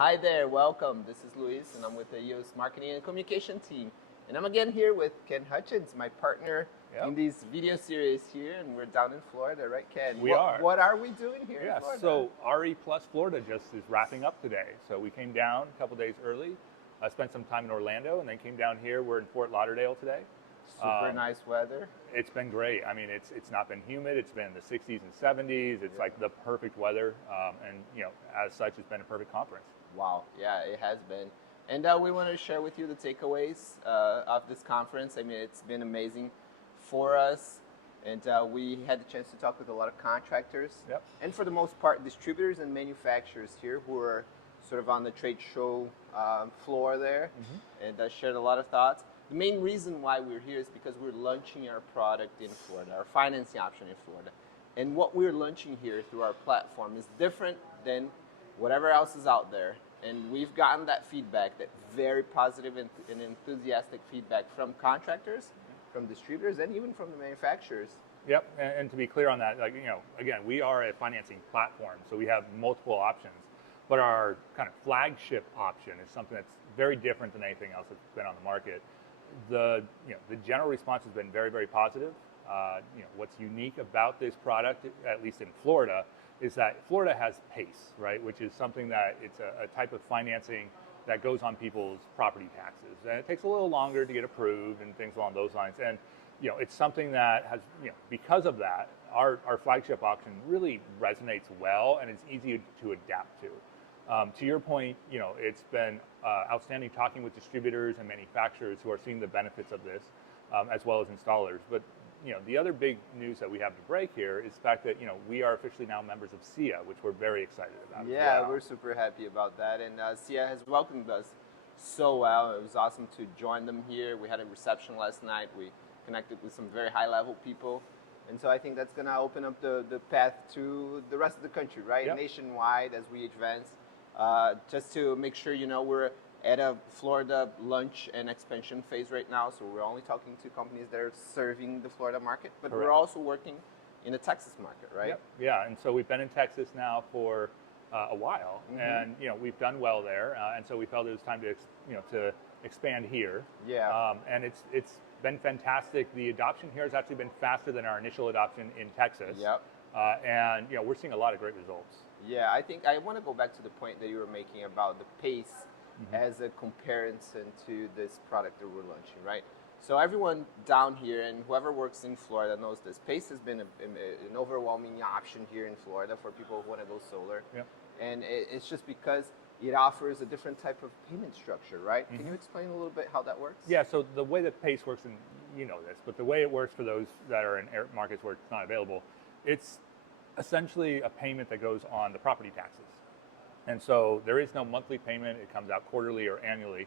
Hi there, welcome. This is Luis, and I'm with the Eos Marketing and Communication team. And I'm again here with Ken Hutchins, my partner in this video series here, and we're down in Florida, right, Ken? We are. What are we doing here in Florida? So RE Plus Florida just is wrapping up today. So we came down a couple days early, spent some time in Orlando, and then came down here. We're in Fort Lauderdale today. Super nice weather. It's been great. I mean, it's not been humid. It's been in the 60s and 70s. It's like the perfect weather, and as such, it's been a perfect conference. Wow, yeah, it has been. And we want to share with you the takeaways of this conference. I mean, it's been amazing for us. And we had the chance to talk with a lot of contractors. Yep. And for the most part, distributors and manufacturers here who are sort of on the trade show floor there, and shared a lot of thoughts. The main reason why we're here is because we're launching our product in Florida, our financing option in Florida. And what we're launching here through our platform is different than whatever else is out there. And we've gotten that feedback, that very positive and enthusiastic feedback from contractors, from distributors, and even from the manufacturers. Yep, and to be clear on that, again, we are a financing platform, so we have multiple options. But our kind of flagship option is something that's very different than anything else that's been on the market. The general response has been very, very positive. What's unique about this product, at least in Florida, is that Florida has PACE, right? Which is something that it's a type of financing that goes on people's property taxes, and it takes a little longer to get approved and things along those lines. And it's something that has, because of that, our flagship option really resonates well, and it's easy to adapt to. To your point, it's been outstanding talking with distributors and manufacturers who are seeing the benefits of this, as well as installers. But the other big news that we have to break here is the fact that we are officially now members of SIA, which we're very excited about. Yeah, we're super happy about that, and SIA has welcomed us so well. It was awesome to join them here. We had a reception last night. We connected with some very high-level people. And so I think that's going to open up the path to the rest of the country, right? Yep. Nationwide as we advance. Just to make sure, we're at a Florida launch and expansion phase right now. So we're only talking to companies that are serving the Florida market, but Correct. We're also working in the Texas market, right? Yep. Yeah, and so we've been in Texas now for a while, and we've done well there, and so we felt it was time to expand here. Yeah. And it's been fantastic. The adoption here has actually been faster than our initial adoption in Texas. Yep. And we're seeing a lot of great results. Yeah, I think I want to go back to the point that you were making about the PACE as a comparison to this product that we're launching, right? So everyone down here and whoever works in Florida knows this. PACE has been an overwhelming option here in Florida for people who want to go solar. Yep. And it's just because it offers a different type of payment structure, right? Can you explain a little bit how that works? Yeah, so the way that PACE works, and this, but the way it works for those that are in markets where it's not available, it's essentially a payment that goes on the property taxes. And so there is no monthly payment. It comes out quarterly or annually,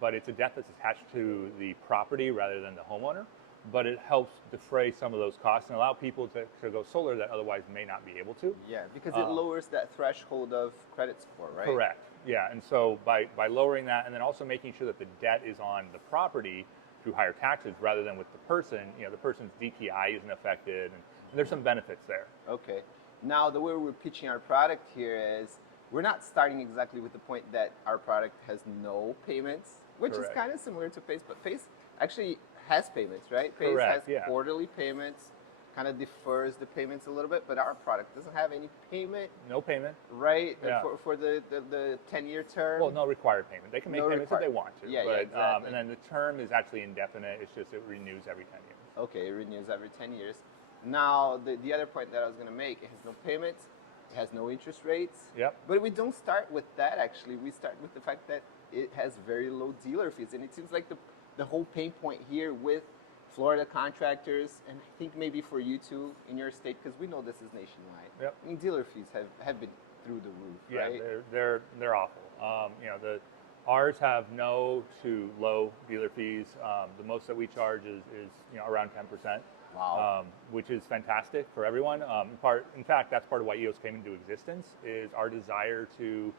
but it's a debt that's attached to the property rather than the homeowner. But it helps defray some of those costs and allow people to go solar that otherwise may not be able to. Yeah, because it lowers that threshold of credit score, right? Correct. Yeah, and so by lowering that, and then also making sure that the debt is on the property through higher taxes rather than with the person, the person's DTI isn't affected, and there's some benefits there. Okay. Now, the way we're pitching our product here is we're not starting exactly with the point that our product has no payments, which Correct. is kind of similar to PACE, but PACE actually has payments, right? PACE Correct, has quarterly payments, kind of defers the payments a little bit, but our product doesn't have any payment. No payment. Right? Yeah. For the 10-year term? Well, no required payment. They can make payments if they want to. Yeah, but, exactly. And then the term is actually indefinite. It's just it renews every 10 years. Okay, it renews every 10 years. Now, the other point that I was going to make, it has no payments, it has no interest rates. Yep. But we don't start with that, actually. We start with the fact that it has very low dealer fees. And it seems like the whole pain point here with Florida contractors, and I think maybe for you too in your state, because we know this is nationwide. Yep. I mean, dealer fees have been through the roof, right? Yeah, they're awful. Ours have no to low dealer fees. The most that we charge is around 10%. Wow. Which is fantastic for everyone. In fact, that's part of why EOS came into existence, is our desire to,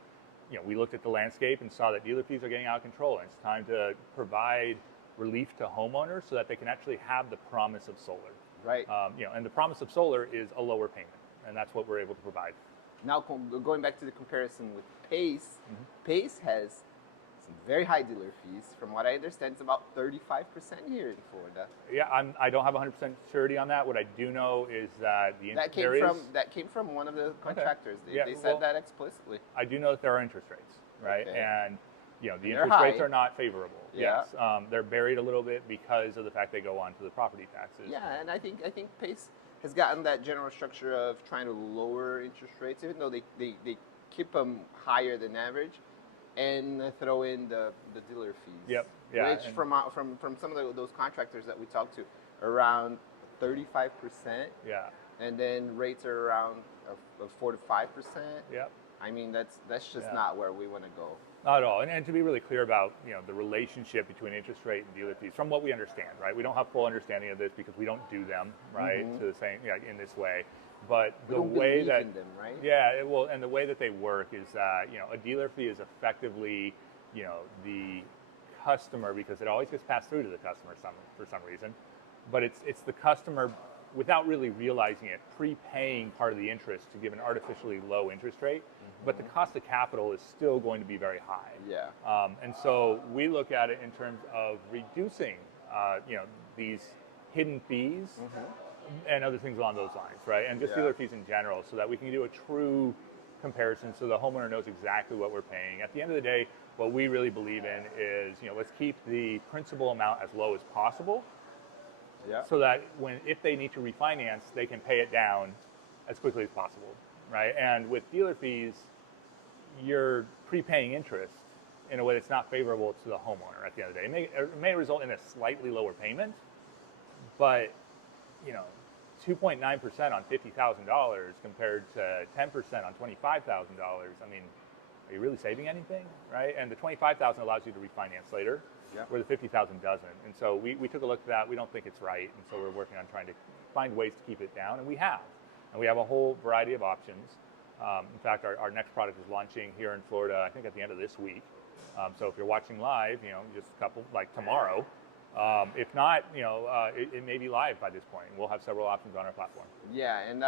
we looked at the landscape and saw that dealer fees are getting out of control, and it's time to provide relief to homeowners so that they can actually have the promise of solar. Right. And the promise of solar is a lower payment, and that's what we're able to provide. Now, going back to the comparison with Pace, Pace has some very high dealer fees. From what I understand, it's about 35% here in Florida. Yeah, I don't have 100% surety on that. What I do know is that that came from one of the contractors. Okay. They said that explicitly. I do know that there are interest rates, right? Okay. And the And interest rates are not favorable. Yeah. Yes, they're buried a little bit because of the fact they go on to the property taxes. Yeah, and I think Pace has gotten that general structure of trying to lower interest rates, even though they keep them higher than average, and throw in the dealer fees. Yep. Yeah. Which from some of those contractors that we talked to, around 35%. Yeah. And then rates are around 4 to 5%. Yep. I mean, that's just not where we want to go. Not at all. And to be really clear about the relationship between interest rate and dealer fees, from what we understand, right? We don't have full understanding of this because we don't do them, right? To the same in this way. But the way that in them, right? and the way that they work is that a dealer fee is effectively the customer, because it always gets passed through to the customer for some reason, but it's the customer, without really realizing it, prepaying part of the interest to give an artificially low interest rate, but the cost of capital is still going to be very high. Yeah. And so we look at it in terms of reducing, these hidden fees and other things along those lines, right? And just dealer fees in general, so that we can do a true comparison, so the homeowner knows exactly what we're paying. At the end of the day, what we really believe in is, let's keep the principal amount as low as possible. Yeah. So that if they need to refinance, they can pay it down as quickly as possible, right? And with dealer fees, you're prepaying interest in a way that's not favorable to the homeowner at the end of the day. It may result in a slightly lower payment, but 2.9% on $50,000 compared to 10% on $25,000. I mean, are you really saving anything, right? And the $25,000 allows you to refinance later, where the $50,000 doesn't. And so we took a look at that. We don't think it's right, and so we're working on trying to find ways to keep it down, and we have. And we have a whole variety of options. In fact, our next product is launching here in Florida, I think at the end of this week. So if you're watching live, just a couple, like tomorrow. If not, it may be live by this point. We'll have several options on our platform. Yeah, and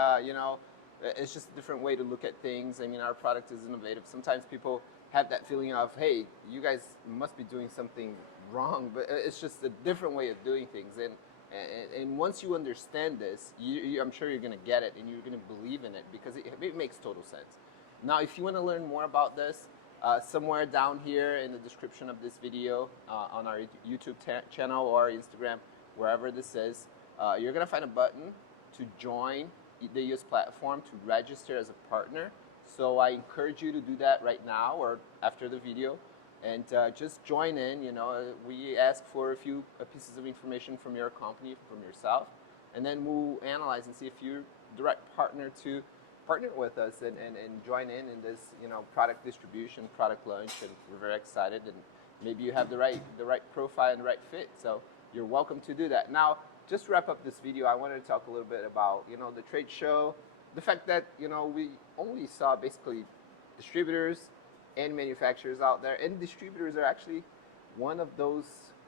it's just a different way to look at things. I mean, our product is innovative. Sometimes people have that feeling of, hey, you guys must be doing something wrong, but it's just a different way of doing things. And once you understand this, I'm sure you're going to get it, and you're going to believe in it, because it makes total sense. Now, if you want to learn more about this, somewhere down here in the description of this video, on our YouTube channel or Instagram, wherever this is, you're going to find a button to join the Eos platform, to register as a partner. So I encourage you to do that right now or after the video, and just join in. We ask for a few pieces of information from your company, from yourself, and then we'll analyze and see if you're the right partner to partner with us and join in this product distribution, product launch, and we're very excited. And maybe you have the right profile and the right fit, so you're welcome to do that. Now, just to wrap up this video, I wanted to talk a little bit about the trade show, the fact that we only saw basically distributors and manufacturers out there, and distributors are actually one of those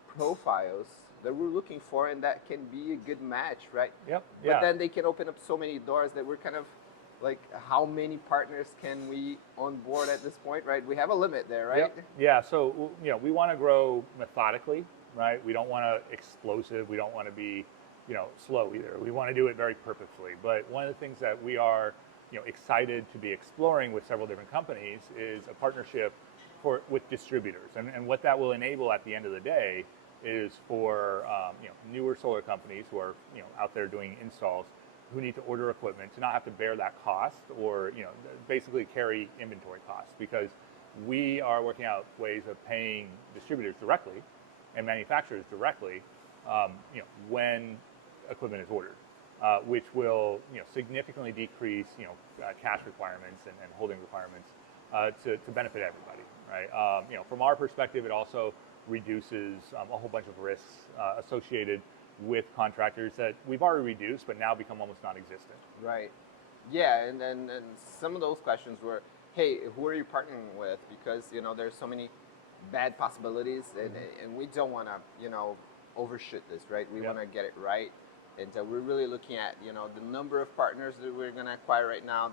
profiles that we're looking for, and that can be a good match, right? Yep. But then they can open up so many doors that we're kind of like, how many partners can we onboard at this point, right? We have a limit there, right? Yep. Yeah, so we want to grow methodically, right? We don't want to explosive. We don't want to be slow either. We want to do it very purposefully. But one of the things that we are excited to be exploring with several different companies is a partnership with distributors, and what that will enable at the end of the day is for newer solar companies who are out there doing installs, who need to order equipment, to not have to bear that cost, or basically carry inventory costs, because we are working out ways of paying distributors directly and manufacturers directly when equipment is ordered, which will significantly decrease cash requirements and holding requirements to benefit everybody, right? From our perspective, it also reduces a whole bunch of risks associated with contractors that we've already reduced, but now become almost non-existent. Right. Yeah, and some of those questions were, hey, who are you partnering with? Because there's so many bad possibilities, and we don't want to overshoot this, right? We want to get it right, and we're really looking at the number of partners that we're going to acquire right now,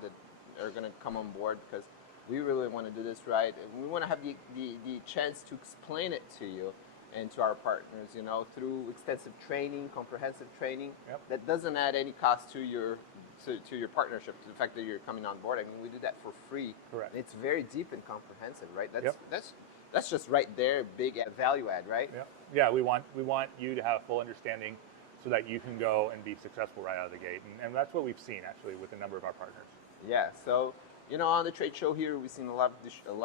are going to come on board, because we really want to do this right, and we want to have the chance to explain it to you and to our partners, you know, through extensive training, comprehensive training. Yep. That doesn't add any cost to your partnership, to the fact that you're coming on board. I mean, we do that for free. Correct. It's very deep and comprehensive, right? Yep. That's just right there, big value add, right? Yeah. We want you to have full understanding, so that you can go and be successful right out of the gate, and that's what we've seen actually with a number of our partners. Yeah. So, you know, on the trade show here, we've seen a lot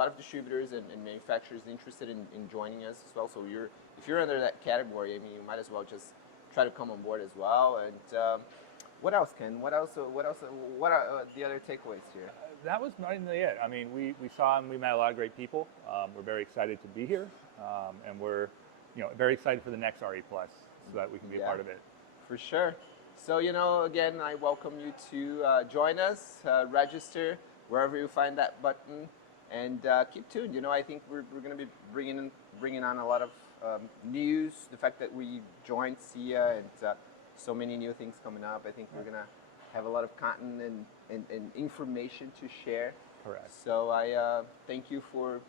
of distributors and manufacturers interested in joining us as well. So if you're under that category, I mean, you might as well just try to come on board as well. And what else, Ken? What are the other takeaways here? That was not even it. I mean, we saw and we met a lot of great people. We're very excited to be here, and we're very excited for the next RE Plus, so that we can be a part of it. For sure. So, you know, again, I welcome you to join us, register wherever you find that button, and keep tuned. You know, I think we're going to be bringing on a lot of news. The fact that we joined SIA, and so many new things coming up. I think we're going to have a lot of content and information to share. Correct. So I thank you for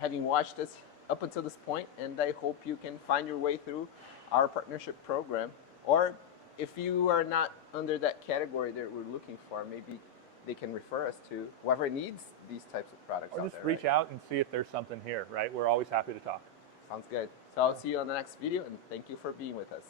having watched us up until this point, and I hope you can find your way through our partnership program. Or if you are not under that category that we're looking for, maybe they can refer us to whoever needs these types of products. Or just reach out and see if there's something here, right? We're always happy to talk. Sounds good. So I'll see you on the next video, and thank you for being with us.